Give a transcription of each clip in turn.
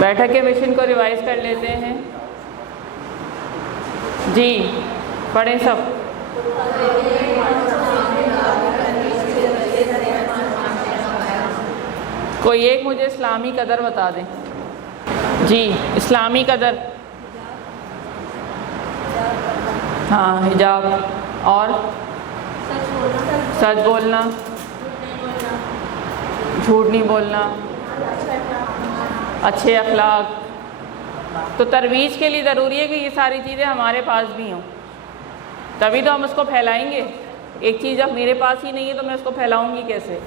बैठक के मिशन को रिवाइज कर लेते हैं जी। पढ़ें सब। कोई एक मुझे इस्लामी कदर बता दें जी। इस्लामी कदर, हाँ हिजाब, और सच बोलना, झूठ नहीं बोलना, अच्छे अखलाक। तो तरवीज के लिए ज़रूरी है कि ये सारी चीज़ें हमारे पास भी हों, तभी तो हम उसको फैलाएंगे। एक चीज़ अब मेरे पास ही नहीं है तो मैं उसको फैलाऊंगी कैसे?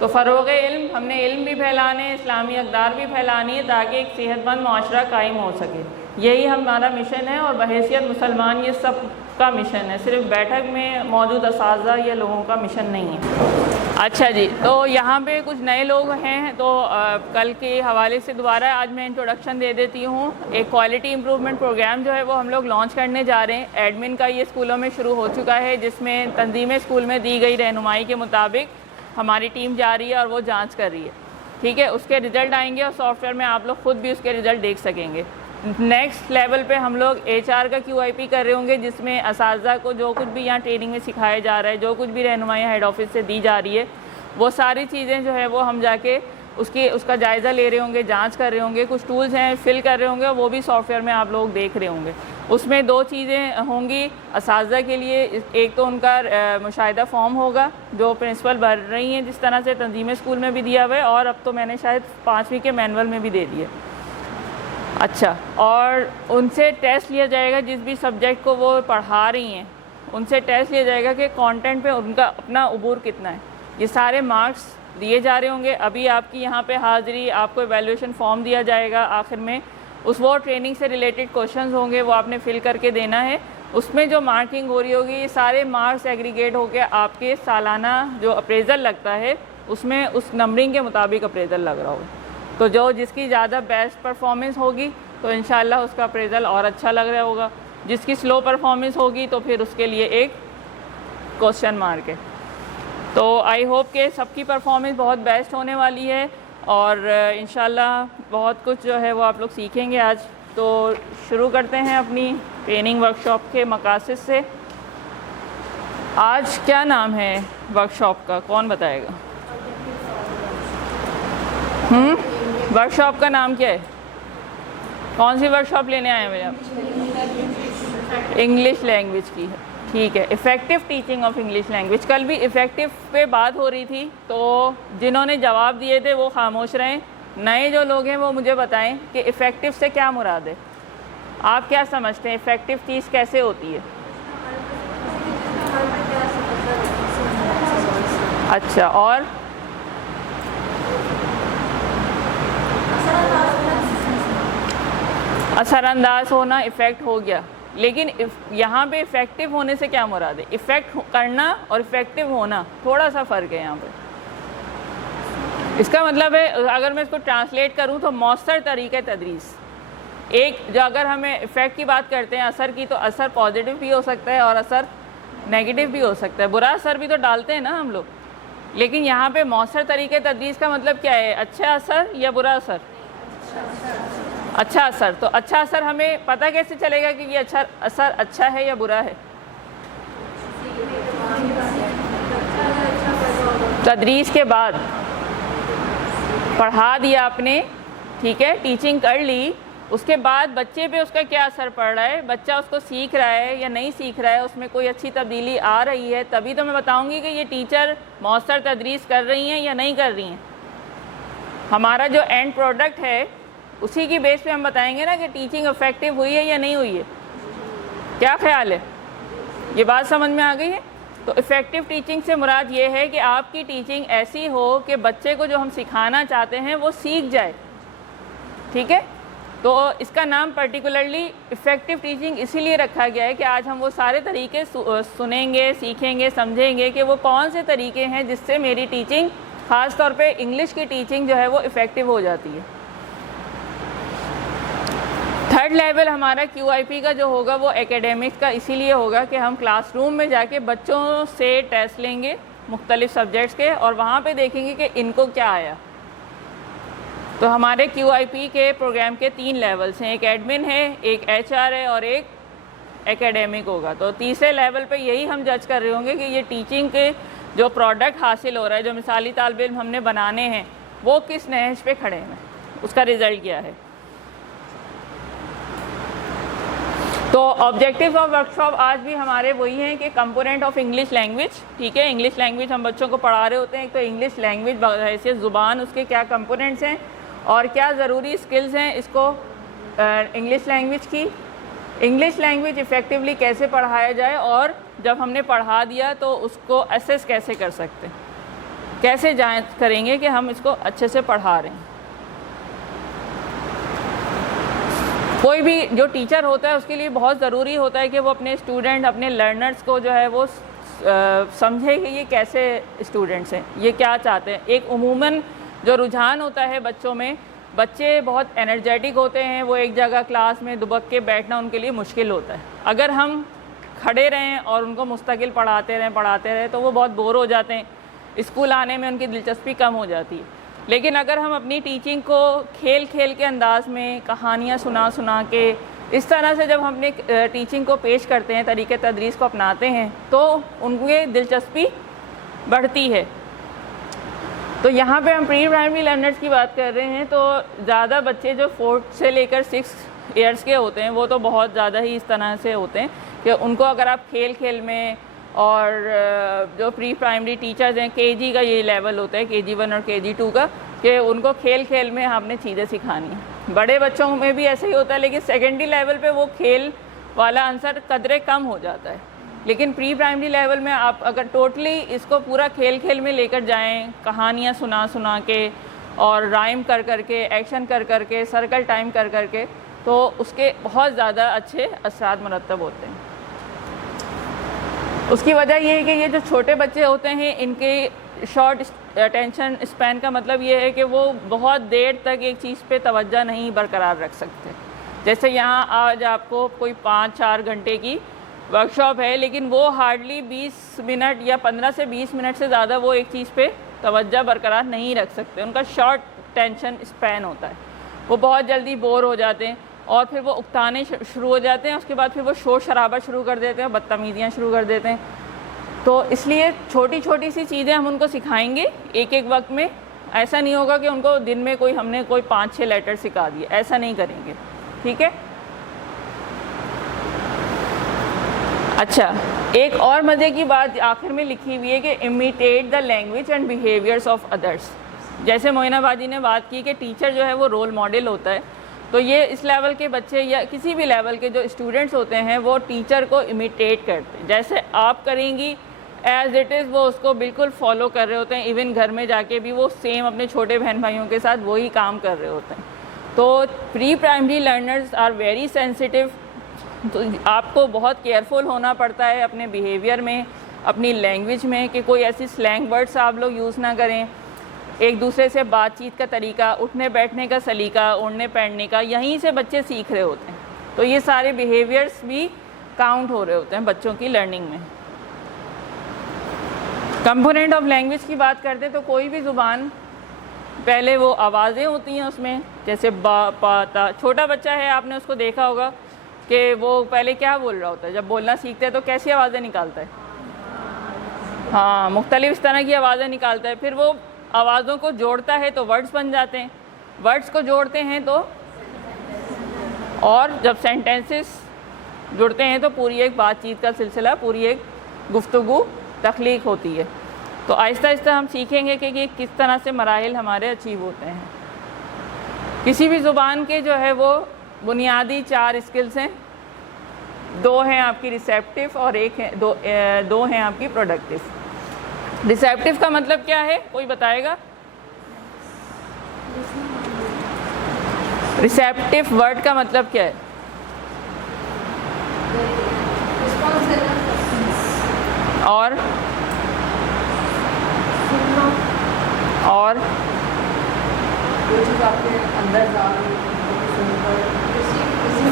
तो फ़रोग़ इल्म, हमने इल्म भी फैलाने, इस्लामी अक़दार भी फैलानी है ताकि एक सेहतमंद माशरा कायम हो सके। यही हमारा मिशन है और बहैसियत मुसलमान ये सब का मिशन है, सिर्फ बैठक में मौजूद असातिज़ा या लोगों का मिशन नहीं है। अच्छा जी, तो यहाँ पे कुछ नए लोग हैं तो कल के हवाले से दोबारा आज मैं इंट्रोडक्शन दे देती हूँ। एक क्वालिटी इम्प्रूवमेंट प्रोग्राम जो है वो हम लोग लॉन्च करने जा रहे हैं। एडमिन का ये स्कूलों में शुरू हो चुका है, जिसमें तंजीम स्कूल में दी गई रहनुमाई के मुताबिक हमारी टीम जा रही है और वो जाँच कर रही है। ठीक है, उसके रिज़ल्ट आएंगे और सॉफ्टवेयर में आप लोग खुद भी उसके रिज़ल्ट देख सकेंगे। नेक्स्ट लेवल पे हम लोग HR का QIP कर रहे होंगे, जिसमें असातिज़ा को जो कुछ भी यहाँ ट्रेनिंग में सिखाया जा रहा है, जो कुछ भी रहनुमाई हेड ऑफिस से दी जा रही है, वो सारी चीज़ें जो है वो हम जाके उसका जायज़ा ले रहे होंगे, जांच कर रहे होंगे। कुछ टूल्स हैं फिल कर रहे होंगे, वो भी सॉफ्टवेयर में आप लोग देख रहे होंगे। उसमें दो चीज़ें होंगी असातिज़ा के लिए। एक तो उनका मुशाहिदा फॉर्म होगा जो प्रिंसिपल भर रही हैं, जिस तरह से तंजीम स्कूल में भी दिया हुआ है, और अब तो मैंने शायद 5वीं के मैनुअल में भी दे दिया। अच्छा, और उनसे टेस्ट लिया जाएगा, जिस भी सब्जेक्ट को वो पढ़ा रही हैं उनसे टेस्ट लिया जाएगा कि कंटेंट पे उनका अपना उबूर कितना है। ये सारे मार्क्स दिए जा रहे होंगे। अभी आपकी यहाँ पे हाज़िरी, आपको एवेल्यूएशन फॉर्म दिया जाएगा आखिर में, वो ट्रेनिंग से रिलेटेड क्वेश्चंस होंगे, वो आपने फिल करके देना है। उसमें जो मार्किंग हो रही होगी, ये सारे मार्क्स एग्रीगेट होकर आपके सालाना जो अप्रेज़ल लगता है उसमें उस नंबरिंग के मुताबिक अप्रेज़ल लग रहा होगा। तो जो जिसकी ज़्यादा बेस्ट परफॉर्मेंस होगी तो इंशाल्लाह उसका अप्रेज़ल और अच्छा लग रहा होगा। जिसकी स्लो परफॉर्मेंस होगी तो फिर उसके लिए एक क्वेश्चन मार्क है। तो आई होप के सबकी परफॉर्मेंस बहुत बेस्ट होने वाली है और इंशाल्लाह बहुत कुछ जो है वो आप लोग सीखेंगे आज। तो शुरू करते हैं अपनी ट्रेनिंग वर्कशॉप के मकासद से। आज क्या नाम है वर्कशॉप का, कौन बताएगा? वर्कशॉप का नाम क्या है? कौन सी वर्कशॉप लेने आए हैं मेरे आप? इंग्लिश लैंग्वेज की है, ठीक है। Effective teaching of English language. कल भी इफ़ेक्टिव पे बात हो रही थी, तो जिन्होंने जवाब दिए थे वो खामोश रहें। नए जो लोग हैं वो मुझे बताएं कि इफ़ेक्टिव से क्या मुराद है, आप क्या समझते हैं, इफ़ेक्टिव चीज़ कैसे होती है? अच्छा, और असरअंदाज होना इफ़ेक्ट हो गया, लेकिन यहाँ पे इफ़ेक्टिव होने से क्या मुराद है? इफ़ेक्ट करना और इफ़ेक्टिव होना थोड़ा सा फ़र्क है यहाँ पे। इसका मतलब है, अगर मैं इसको ट्रांसलेट करूँ तो मौसर तरीक़े तदरीस। एक जो अगर हमें इफ़ेक्ट की बात करते हैं असर की, तो असर पॉजिटिव भी हो सकता है और असर नेगेटिव भी हो सकता है। बुरा असर भी तो डालते हैं ना हम लोग, लेकिन यहाँ पे मौसर तरीक़े तदरीस का मतलब क्या है? अच्छा असर या बुरा असर? अच्छा असर। तो अच्छा असर हमें पता कैसे चलेगा कि ये अच्छा असर अच्छा है या बुरा है? तदरीस के बाद पढ़ा दिया आपने, ठीक है, टीचिंग कर ली, उसके बाद बच्चे पे उसका क्या असर पड़ रहा है, बच्चा उसको सीख रहा है या नहीं सीख रहा है, उसमें कोई अच्छी तब्दीली आ रही है, तभी तो मैं बताऊंगी कि ये टीचर मौसर तदरीस कर रही हैं या नहीं कर रही हैं। हमारा जो एंड प्रोडक्ट है उसी की बेस पे हम बताएंगे ना कि टीचिंग इफ़ेक्टिव हुई है या नहीं हुई है। क्या ख्याल है, ये बात समझ में आ गई है? तो इफ़ेक्टिव टीचिंग से मुराद ये है कि आपकी टीचिंग ऐसी हो कि बच्चे को जो हम सिखाना चाहते हैं वो सीख जाए, ठीक है। तो इसका नाम पर्टिकुलरली इफ़ेक्टिव टीचिंग इसीलिए रखा गया है कि आज हम वो सारे तरीके सुनेंगे, सीखेंगे, समझेंगे कि वो कौन से तरीके हैं जिससे मेरी टीचिंग, ख़ास तौर पे इंग्लिश की टीचिंग जो है वो इफ़ेक्टिव हो जाती है। थर्ड लेवल हमारा QIP का जो होगा वो एकेडमिक्स का इसीलिए होगा कि हम क्लासरूम में जाके बच्चों से टेस्ट लेंगे मुख्तलिफ़ सब्जेक्ट्स के और वहाँ पे देखेंगे कि इनको क्या आया। तो हमारे QIP के प्रोग्राम के 3 लेवल्स हैं, एक एडमिन है, एक HR है और एक एकेडमिक होगा। तो तीसरे लेवल पे यही हम जज कर रहे होंगे कि ये टीचिंग के जो प्रोडक्ट हासिल हो रहा है, जो मिसाली तालिब इल्म हमने बनाने हैं, वो किस नहज पे खड़े हैं, उसका रिज़ल्ट क्या है। तो ऑब्जेक्टिव्स ऑफ वर्कशॉप आज भी हमारे वही हैं कि कंपोनेंट ऑफ इंग्लिश लैंग्वेज, ठीक है, इंग्लिश लैंग्वेज हम बच्चों को पढ़ा रहे होते हैं। तो इंग्लिश लैंग्वेज हैसियत ज़ुबान, उसके क्या कंपोनेंट्स हैं और क्या ज़रूरी स्किल्स हैं इसको इंग्लिश लैंग्वेज की। इंग्लिश लैंग्वेज इफ़ेक्टिवली कैसे पढ़ाया जाए और जब हमने पढ़ा दिया तो उसको असेस कैसे कर सकते हैं, कैसे जांच करेंगे कि हम इसको अच्छे से पढ़ा रहे हैं। कोई भी जो टीचर होता है उसके लिए बहुत ज़रूरी होता है कि वो अपने स्टूडेंट, अपने लर्नर्स को जो है वो समझे कि ये कैसे स्टूडेंट्स हैं, ये क्या चाहते हैं। एक उमूमन जो रुझान होता है बच्चों में, बच्चे बहुत एनर्जेटिक होते हैं, वो एक जगह क्लास में दुबक के बैठना उनके लिए मुश्किल होता है। अगर हम खड़े रहें और उनको मुस्तकिल पढ़ाते रहें तो वो बहुत बोर हो जाते हैं, स्कूल आने में उनकी दिलचस्पी कम हो जाती है। लेकिन अगर हम अपनी टीचिंग को खेल खेल के अंदाज में, कहानियाँ सुना के, इस तरह से जब हम अपने टीचिंग को पेश करते हैं, तरीक़े तदरीस को अपनाते हैं, तो उनकी दिलचस्पी बढ़ती है। तो यहाँ पे हम प्री प्राइमरी लर्नर्स की बात कर रहे हैं, तो ज़्यादा बच्चे जो 4 से लेकर 6 ईयर्स के होते हैं वो तो बहुत ज़्यादा ही इस तरह से होते हैं कि उनको अगर आप खेल खेल में, और जो प्री प्राइमरी टीचर्स हैं, KG का ये लेवल होता है, KG1 और KG2 का, कि उनको खेल खेल में आपने चीज़ें सिखानी है। बड़े बच्चों में भी ऐसा ही होता है, लेकिन सेकेंडरी लेवल पे वो खेल वाला आंसर कदरे कम हो जाता है। लेकिन प्री प्राइमरी लेवल में आप अगर टोटली इसको पूरा खेल खेल में लेकर जाएं, कहानियाँ सुना के और राइम कर के, एक्शन कर के, सर्कल टाइम कर के, तो उसके बहुत ज़्यादा अच्छे असरात मुरतब होते हैं। उसकी वजह ये है कि ये जो छोटे बच्चे होते हैं, इनके शॉर्ट अटेंशन स्पैन का मतलब ये है कि वो बहुत देर तक एक चीज़ पे तवज्जो नहीं बरकरार रख सकते। जैसे यहाँ आज आपको कोई 5-4 घंटे की वर्कशॉप है, लेकिन वो हार्डली 20 मिनट या 15 से 20 मिनट से ज़्यादा वो एक चीज़ पे तवज्जो बरकरार नहीं रख सकते। उनका शॉर्ट टेंशन स्पैन होता है, वो बहुत जल्दी बोर हो जाते हैं और फिर वो उकताने शुरू हो जाते हैं। उसके बाद फिर वो शोर शराबा शुरू कर देते हैं, बदतमीज़ियाँ शुरू कर देते हैं। तो इसलिए छोटी छोटी सी चीज़ें हम उनको सिखाएंगे एक एक वक्त में। ऐसा नहीं होगा कि उनको दिन में हमने कोई 5-6 लेटर सिखा दिए, ऐसा नहीं करेंगे, ठीक है। अच्छा, एक और मज़े की बात आखिर में लिखी हुई है कि imitate the language and behaviours of others. जैसे मोइनाबाजी ने बात की कि टीचर जो है वो रोल मॉडल होता है, तो ये इस लेवल के बच्चे या किसी भी लेवल के जो स्टूडेंट्स होते हैं वो टीचर को इमिटेट करते हैं। जैसे आप करेंगी एज़ इट इज़, वो उसको बिल्कुल फॉलो कर रहे होते हैं। इवन घर में जाके भी वो सेम अपने छोटे बहन भाइयों के साथ वही काम कर रहे होते हैं। तो pre primary learners are very sensitive, तो आपको बहुत केयरफुल होना पड़ता है अपने बिहेवियर में, अपनी लैंग्वेज में, कि कोई ऐसी स्लैंग वर्ड्स आप लोग यूज़ ना करें। एक दूसरे से बातचीत का तरीका, उठने बैठने का सलीका, ओढ़ने पहनने का, यहीं से बच्चे सीख रहे होते हैं। तो ये सारे बिहेवियर्स भी काउंट हो रहे होते हैं बच्चों की लर्निंग में। कंपोनेंट ऑफ लैंग्वेज की बात करते तो कोई भी ज़ुबान, पहले वो आवाज़ें होती हैं उसमें, जैसे बा, पा, ता। छोटा बच्चा है, आपने उसको देखा होगा कि वो पहले क्या बोल रहा होता है। जब बोलना सीखता है तो कैसी आवाज़ें निकालता है? हाँ, मुख्तलिफ इस तरह की आवाज़ें निकालता है। फिर वो आवाज़ों को जोड़ता है तो वर्ड्स बन जाते हैं, वर्ड्स को जोड़ते हैं तो, और जब सेंटेंसेस जुड़ते हैं तो पूरी एक बातचीत का सिलसिला, पूरी एक गुफ्तगू तख्लीक होती है। तो आहिस्ता आहिस्ता हम सीखेंगे कि किस तरह से मराहिल हमारे अचीव होते हैं। किसी भी ज़ुबान के जो है वो बुनियादी 4 स्किल्स हैं। 2 हैं आपकी रिसेप्टिव और दो हैं आपकी प्रोडक्टिव। रिसेप्टिव का मतलब क्या है, कोई बताएगा? रिसेप्टिव वर्ड का मतलब क्या है? और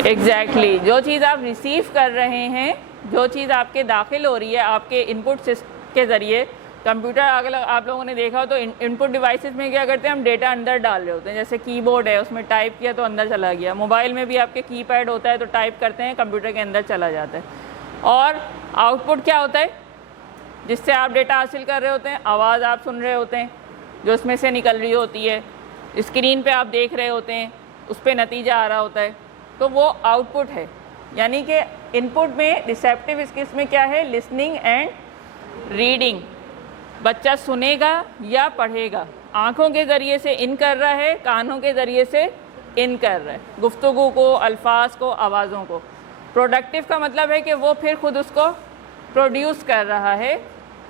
एग्जैक्टली जो चीज़ आप रिसीव कर रहे हैं, जो चीज़ आपके दाखिल हो रही है आपके इनपुट के ज़रिए, कंप्यूटर अगर आप लोगों ने देखा हो तो इनपुट डिवाइसेस में क्या करते हैं, हम डेटा अंदर डाल रहे होते हैं। जैसे कीबोर्ड है, उसमें टाइप किया तो अंदर चला गया। मोबाइल में भी आपके कीपैड होता है, तो टाइप करते हैं कंप्यूटर के अंदर चला जाता है। और आउटपुट क्या होता है, जिससे आप डेटा हासिल कर रहे होते हैं, आवाज़ आप सुन रहे होते हैं जो उसमें से निकल रही होती है, स्क्रीन पे आप देख रहे होते हैं, उस पर नतीजा आ रहा होता है, तो वो आउटपुट है। यानी कि इनपुट में रिसेप्टिव स्किल्स में क्या है, लिसनिंग एंड रीडिंग। बच्चा सुनेगा या पढ़ेगा, आँखों के ज़रिए से इन कर रहा है, कानों के ज़रिए से इन कर रहा है, गुफ्तगू को, अल्फाज को, आवाज़ों को। प्रोडक्टिव का मतलब है कि वो फिर खुद उसको प्रोड्यूस कर रहा है,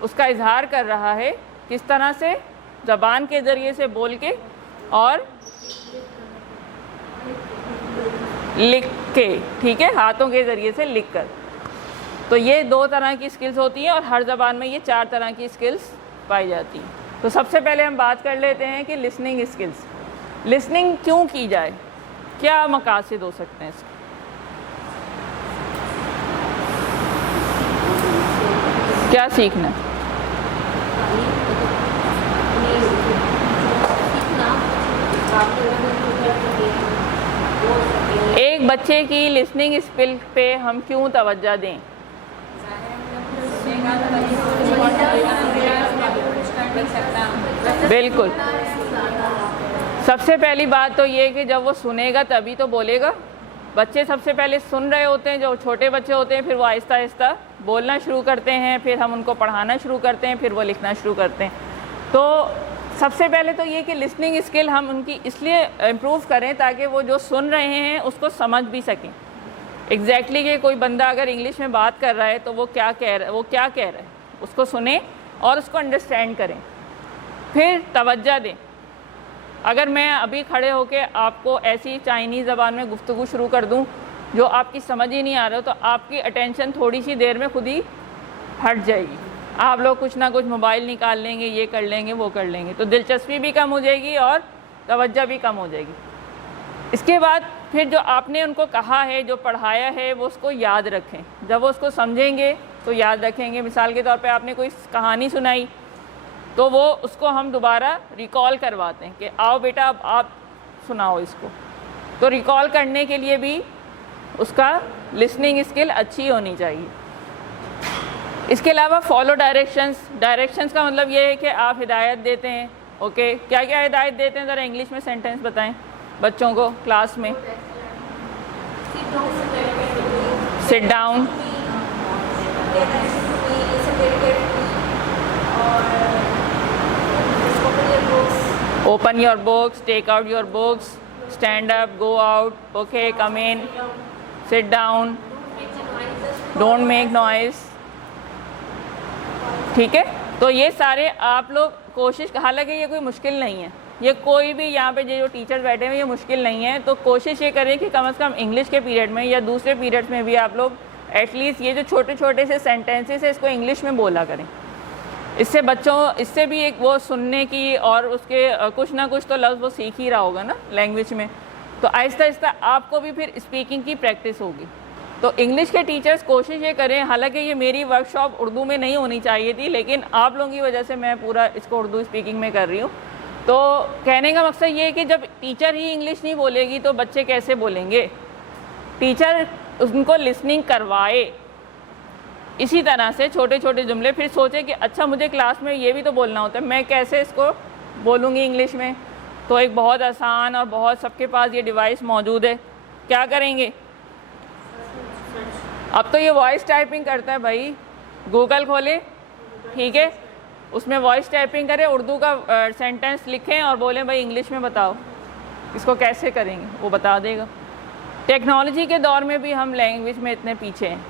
उसका इजहार कर रहा है। किस तरह से, ज़बान के ज़रिए से बोल के और लिख के, ठीक है, हाथों के ज़रिए से लिख कर। तो ये 2 तरह की स्किल्स होती हैं और हर ज़बान में ये 4 तरह की स्किल्स पाई जाती हैं। तो सबसे पहले हम बात कर लेते हैं कि लिसनिंग स्किल्स। लिसनिंग क्यों की जाए, क्या मकासद हो सकते हैं इसके? क्या सीखना? एक बच्चे की लिसनिंग स्किल पे हम क्यों तवज्जो दें? बिल्कुल, सबसे पहली बात तो ये कि जब वो सुनेगा तभी तो बोलेगा। बच्चे सबसे पहले सुन रहे होते हैं, जो छोटे बच्चे होते हैं, फिर वो आहिस्ता आहिस्ता बोलना शुरू करते हैं, फिर हम उनको पढ़ाना शुरू करते हैं, फिर वो लिखना शुरू करते हैं। तो सबसे पहले तो ये कि लिसनिंग स्किल हम उनकी इसलिए इम्प्रूव करें ताकि वो जो सुन रहे हैं उसको समझ भी सकें। एग्जैक्टली कि कोई बंदा अगर इंग्लिश में बात कर रहा है तो वो क्या कह रहा है, उसको सुने और उसको अंडरस्टैंड करें, फिर तवज्जो दें। अगर मैं अभी खड़े होके आपको ऐसी चाइनीज़ ज़बान में गुफ्तगू शुरू कर दूं जो आपकी समझ ही नहीं आ रहा हो, तो आपकी अटेंशन थोड़ी सी देर में खुद ही हट जाएगी। आप लोग कुछ ना कुछ मोबाइल निकाल लेंगे, ये कर लेंगे, वो कर लेंगे, तो दिलचस्पी भी कम हो जाएगी और तवज्जो भी कम हो जाएगी। इसके बाद फिर जो आपने उनको कहा है, जो पढ़ाया है, वो उसको याद रखें। जब वो उसको समझेंगे तो याद रखेंगे। मिसाल के तौर पे आपने कोई कहानी सुनाई तो वो उसको हम दोबारा रिकॉल करवाते हैं कि आओ बेटा अब आप सुनाओ इसको। तो रिकॉल करने के लिए भी उसका लिसनिंग स्किल अच्छी होनी चाहिए। इसके अलावा फॉलो डायरेक्शंस का मतलब ये है कि आप हिदायत देते हैं। ओके, क्या क्या हिदायत देते हैं, ज़रा इंग्लिश में सेंटेंस बताएं बच्चों को क्लास में। Sit down, open your books, take out your books, stand up, go out, okay, come in, sit down, don't make noise। ठीक है, तो ये सारे आप लोग कोशिश, हालांकि ये कोई मुश्किल नहीं है, ये कोई भी यहाँ पे जो टीचर्स बैठे हैं ये मुश्किल नहीं है। तो कोशिश ये करें कि कम से कम इंग्लिश के पीरियड में या दूसरे पीरियड्स में भी आप लोग एटलीस्ट ये जो छोटे छोटे से सेंटेंसेस है इसको इंग्लिश में बोला करें। इससे इससे भी एक वो सुनने की और उसके कुछ ना कुछ तो लफ्ज़ वो सीख ही रहा होगा ना लैंग्वेज में, तो आहिस्ता आहिस्ता आपको भी फिर स्पीकिंग की प्रैक्टिस होगी। तो इंग्लिश के टीचर्स कोशिश ये करें, हालांकि ये मेरी वर्कशॉप उर्दू में नहीं होनी चाहिए थी, लेकिन आप लोगों की वजह से मैं पूरा इसको उर्दू स्पीकिंग में कर रही हूँ। तो कहने का मकसद ये है कि जब टीचर ही इंग्लिश नहीं बोलेगी तो बच्चे कैसे बोलेंगे। टीचर उनको लिसनिंग करवाए, इसी तरह से छोटे छोटे जुमले, फिर सोचे कि अच्छा मुझे क्लास में ये भी तो बोलना होता है, मैं कैसे इसको बोलूँगी इंग्लिश में। तो एक बहुत आसान और बहुत सबके पास ये डिवाइस मौजूद है, क्या करेंगे, अब तो ये वॉइस टाइपिंग करता है भाई, गूगल खोलें, ठीक है, उसमें वॉइस टाइपिंग करें, उर्दू का सेंटेंस लिखें और बोलें भाई इंग्लिश में बताओ इसको कैसे करेंगे, वो बता देगा। टेक्नोलॉजी के दौर में भी हम लैंग्वेज में इतने पीछे हैं।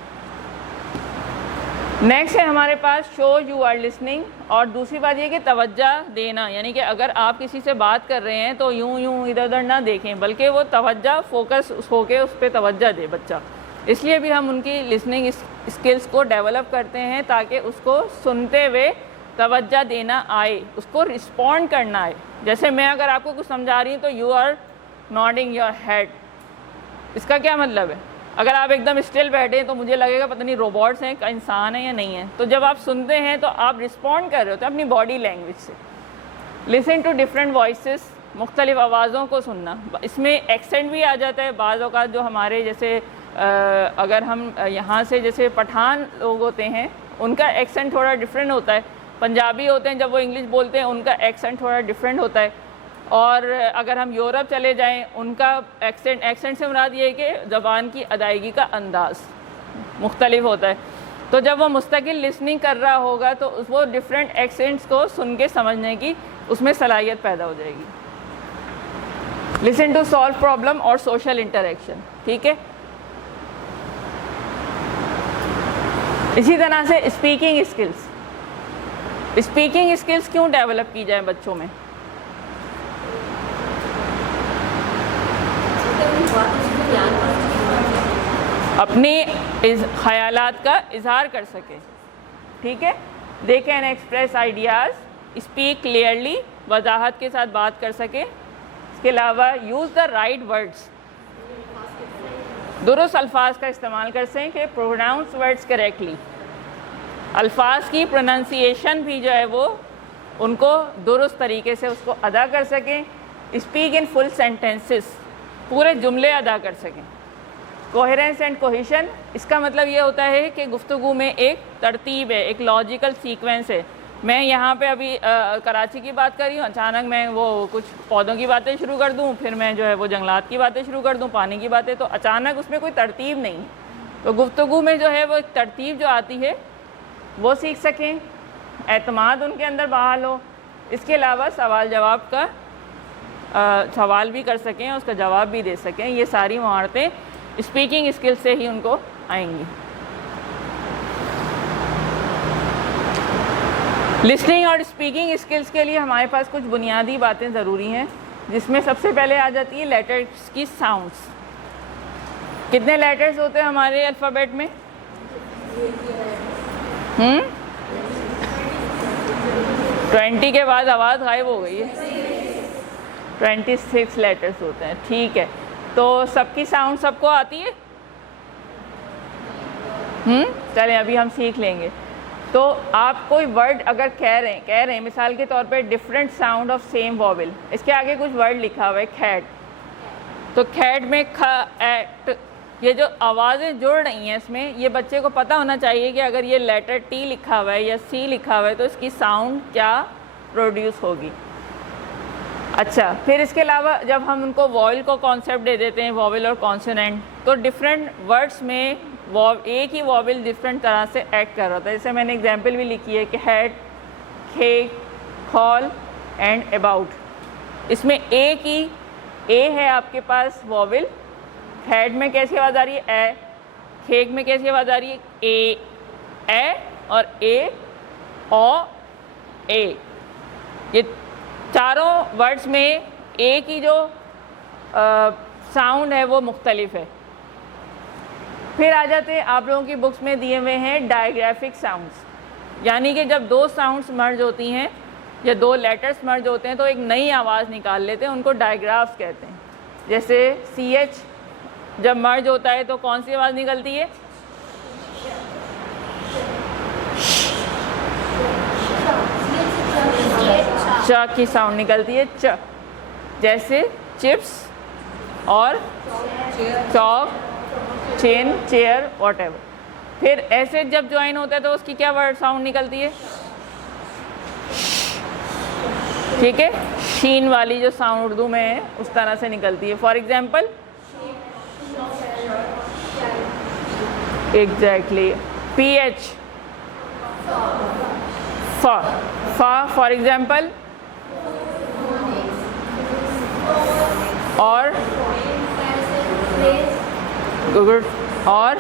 नेक्स्ट है हमारे पास शो यू आर लिसनिंग, और दूसरी बात ये कि तवज्जो देना, यानी कि अगर आप किसी से बात कर रहे हैं तो यूं इधर उधर ना देखें, बल्कि वो तवज्जो फोकस होके उस पर तवज्जो दे बच्चा। इसलिए भी हम उनकी लिसनिंग स्किल्स को डेवलप करते हैं ताकि उसको सुनते हुए तवज्जो देना आए, उसको रिस्पॉन्ड करना आए। जैसे मैं अगर आपको कुछ समझा रही हूँ तो you are nodding your head, इसका क्या मतलब है, अगर आप एकदम स्टिल बैठे तो मुझे लगेगा पता नहीं रोबोट्स हैं, का इंसान है या नहीं है। तो जब आप सुनते हैं तो आप रिस्पॉन्ड कर रहे होते हैं अपनी बॉडी लैंग्वेज से। लिसन टू डिफरेंट वॉइसेस, मुख्तलिफ आवाज़ों को सुनना। इसमें एक्सेंट भी आ जाता है बाज़ औक़ात, जो हमारे जैसे अगर हम यहाँ से जैसे पठान लोग होते हैं उनका एक्सेंट थोड़ा डिफरेंट होता है, पंजाबी होते हैं जब वो इंग्लिश बोलते हैं उनका एक्सेंट थोड़ा डिफरेंट होता है, और अगर हम यूरोप चले जाएं उनका एक्सेंट से मुराद ये है कि ज़बान की अदायगी का अंदाज़ मुख्तलिफ होता है। तो जब वो मुस्तकिल लिसनिंग कर रहा होगा तो वो डिफरेंट एक्सेंट्स को सुन के समझने की उसमें सलाहियत पैदा हो जाएगी। लिसन टू सॉल्व प्रॉब्लम और सोशल इंटरेक्शन, ठीक है। इसी तरह से स्पीकिंग स्किल्स क्यों डेवलप की जाए बच्चों में? अपने ख़यालात का इजहार कर सके, ठीक है। They can express ideas, speak clearly, वजाहत के साथ बात कर सके। इसके अलावा यूज़ द राइट वर्ड्स, दुरुस्त अल्फाज का इस्तेमाल कर सकें, प्रोनाउंस वर्ड्स करेक्टली। अल्फाज की प्रोनाउंसिएशन भी जो है वो उनको दुरुस्त तरीके से उसको अदा कर सकें। स्पीक इन फुल सेंटेंसेस, पूरे जुमले अदा कर सकें। कोहेरेंस एंड कोहेशन, इसका मतलब ये होता है कि गुफ्तगू में एक तरतीब है, एक लॉजिकल सीक्वेंस है। मैं यहाँ पे अभी कराची की बात कर रही हूँ, अचानक मैं वो कुछ पौधों की बातें शुरू कर दूँ, फिर मैं जो है वो जंगलात की बातें शुरू कर दूँ, पानी की बातें, तो अचानक उसमें कोई तरतीब नहीं है। तो गुफ्तगू में जो है वो एक तरतीब जो आती है वो सीख सकें, एतमाद उनके अंदर बहाल हो। इसके अलावा सवाल जवाब का सवाल भी कर सकें, उसका जवाब भी दे सकें। ये सारी महारतें स्पीकिंग स्किल से ही उनको आएंगी। लिसनिंग और स्पीकिंग स्किल्स के लिए हमारे पास कुछ बुनियादी बातें ज़रूरी हैं, जिसमें सबसे पहले आ जाती है लेटर्स की साउंड्स। कितने लेटर्स होते हैं हमारे अल्फ़ाबेट में? 20 के बाद आवाज़ गायब हो गई है। 26 लेटर्स होते हैं, ठीक है। तो सबकी साउंड सबको आती है? चलें अभी हम सीख लेंगे। तो आप कोई वर्ड अगर कह रहे हैं मिसाल के तौर पे different sound of same vowel, इसके आगे कुछ वर्ड लिखा हुआ है खैट, तो खैट में ख एट, ये जो आवाज़ें जुड़ रही हैं इसमें, ये बच्चे को पता होना चाहिए कि अगर ये लेटर टी लिखा हुआ है या सी लिखा हुआ है तो इसकी साउंड क्या प्रोड्यूस होगी। अच्छा, फिर इसके अलावा जब हम उनको वॉवेल को कॉन्सेप्ट दे देते हैं, वॉवेल और कॉन्सोनेंट, तो डिफरेंट वर्ड्स में एक ही वॉवेल डिफरेंट तरह से एक्ट कर रहा था। जैसे मैंने एग्जांपल भी लिखी है कि had, cake, hall and about. इसमें एक ही ए है आपके पास वॉवेल, हैड में कैसी आवाज़ आ रही है? ए। खेक में कैसी आवाज़ आ रही है? ए, और ए, ओ, ए। ये चारों वर्ड्स में ए की जो साउंड है वो मुख्तलिफ है। फिर आ जाते हैं, आप लोगों की बुक्स में दिए हुए हैं डायग्राफिक साउंड्स, यानी कि जब दो साउंड्स मर्ज होती हैं या दो लेटर्स मर्ज होते हैं तो एक नई आवाज़ निकाल लेते हैं, उनको डायग्राफ्स कहते हैं। जैसे CH जब मर्ज होता है तो कौन सी आवाज़ निकलती है? च की साउंड निकलती है, च। जैसे चिप्स और चॉक, चेन, चेयर, वॉटएवर। फिर ऐसे जब ज्वाइन होता है तो उसकी क्या वर्ड साउंड निकलती है? ठीक है, शीन वाली जो साउंड उर्दू में है उस तरह से निकलती है। For example, exactly, PH, for example, और गुड, और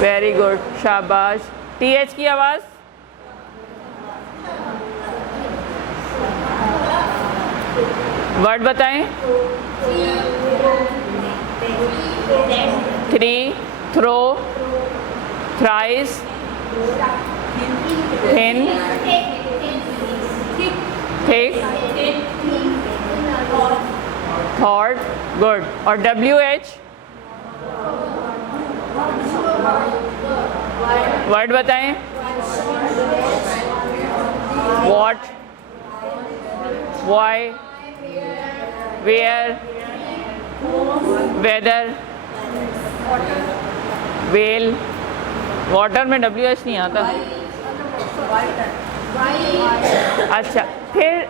वेरी गुड, शाबाश। TH की आवाज़ वर्ड बताएं। 3, throw, thrice, thin, thick, thought, good. और WH वर्ड बताएं। What, why, where, weather, well. Water में WH नहीं आता। अच्छा, फिर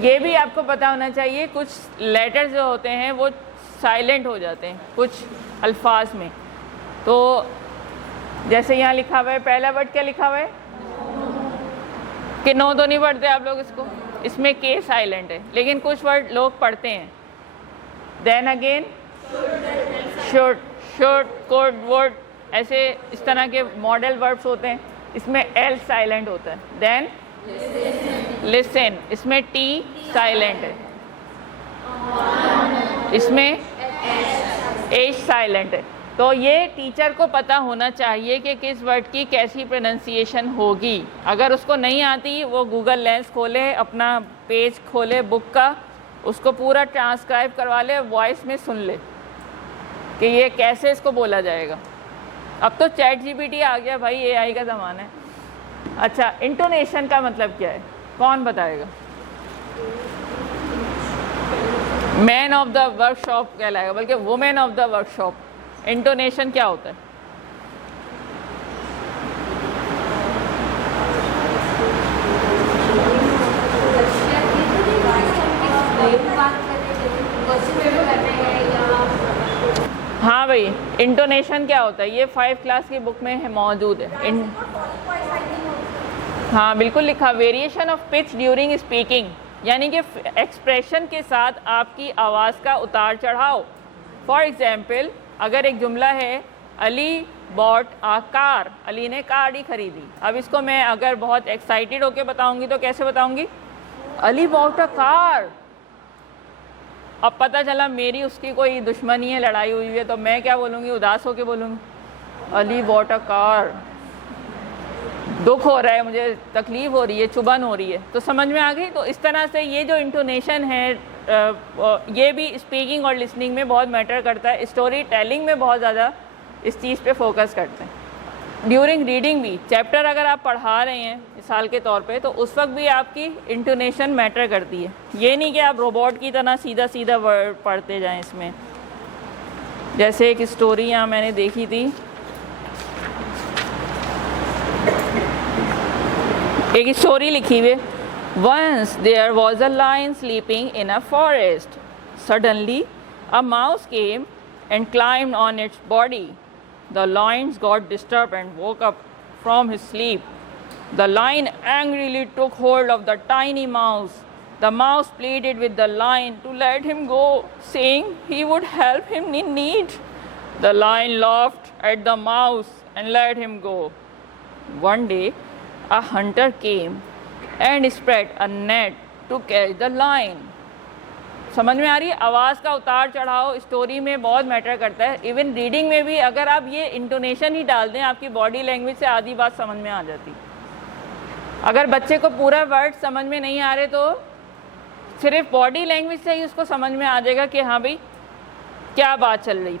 ये भी आपको पता होना चाहिए कुछ लेटर्स जो होते हैं वो साइलेंट हो जाते हैं कुछ अल्फाज में। तो जैसे यहाँ लिखा हुआ है, पहला वर्ड क्या लिखा हुआ है कि नो तो नहीं पढ़ते आप लोग इसको, इसमें के साइलेंट है, लेकिन कुछ वर्ड लोग पढ़ते हैं। Then again should, could, would, ऐसे इस तरह के मॉडल वर्ब्स होते हैं, इसमें एल साइलेंट होता है। देन लिसन, इसमें टी साइलेंट है, इसमें एच साइलेंट है। तो ये टीचर को पता होना चाहिए कि किस वर्ड की कैसी प्रोनाउंसिएशन होगी। अगर उसको नहीं आती, वो गूगल लेंस खोले, अपना पेज खोले बुक का, उसको पूरा ट्रांसक्राइब करवा ले, वॉइस में सुन ले कि ये कैसे इसको बोला जाएगा। अब तो चैट जीपीटी आ गया भाई, AI का ज़माना है। अच्छा, इंटोनेशन का मतलब क्या है, कौन बताएगा? मैन ऑफ द वर्कशॉप कहलाएगा, बल्कि women of the workshop. Intonation क्या होता है? हाँ भाई, इंटोनेशन क्या होता है? ये 5 क्लास की बुक में है, मौजूद है। हाँ बिल्कुल लिखा, variation of pitch during speaking, यानी कि एक्सप्रेशन के साथ आपकी आवाज़ का उतार चढ़ाव। फॉर एग्जाम्पल, अगर एक जुमला है अली बॉट आ कार, अली ने कार ही खरीदी। अब इसको मैं अगर बहुत एक्साइटेड होकर बताऊंगी तो कैसे बताऊंगी? Ali bought a car. अब पता चला मेरी उसकी कोई दुश्मनी है, लड़ाई हुई है, तो मैं क्या बोलूँगी? उदास होकर बोलूँगी अली बॉट अ कार, दुख हो रहा है मुझे, तकलीफ़ हो रही है, चुभन हो रही है। तो समझ में आ गई? तो इस तरह से ये जो इंटोनेशन है ये भी स्पीकिंग और लिसनिंग में बहुत मैटर करता है। स्टोरी टेलिंग में बहुत ज़्यादा इस चीज़ पे फोकस करते हैं। ड्यूरिंग रीडिंग भी, चैप्टर अगर आप पढ़ा रहे हैं मिसाल के तौर पे, तो उस वक्त भी आपकी इंटोनेशन मैटर करती है। ये नहीं कि आप रोबोट की तरह सीधा सीधा वर्ड पढ़ते जाएं इसमें। जैसे एक स्टोरी यहाँ मैंने देखी थी, एक स्टोरी लिखी हुई, Once there was a lion sleeping in a forest. Suddenly a mouse came and climbed on its body. The lion got disturbed and woke up from his sleep. The lion angrily took hold of the tiny mouse. The mouse pleaded with the lion to let him go, saying he would help him in need. The lion laughed at the mouse and let him go. One day a hunter came and spread a net to catch the lion. समझ में आ रही है? आवाज़ का उतार चढ़ाव story में बहुत मैटर करता है। इवन रीडिंग में भी अगर आप ये इंटोनेशन ही डाल दें, आपकी बॉडी लैंग्वेज से आधी बात समझ में आ जाती। अगर बच्चे को पूरा वर्ड समझ में नहीं आ रहे तो सिर्फ बॉडी लैंग्वेज से ही उसको समझ में आ जाएगा कि हाँ भाई क्या बात चल रही थी।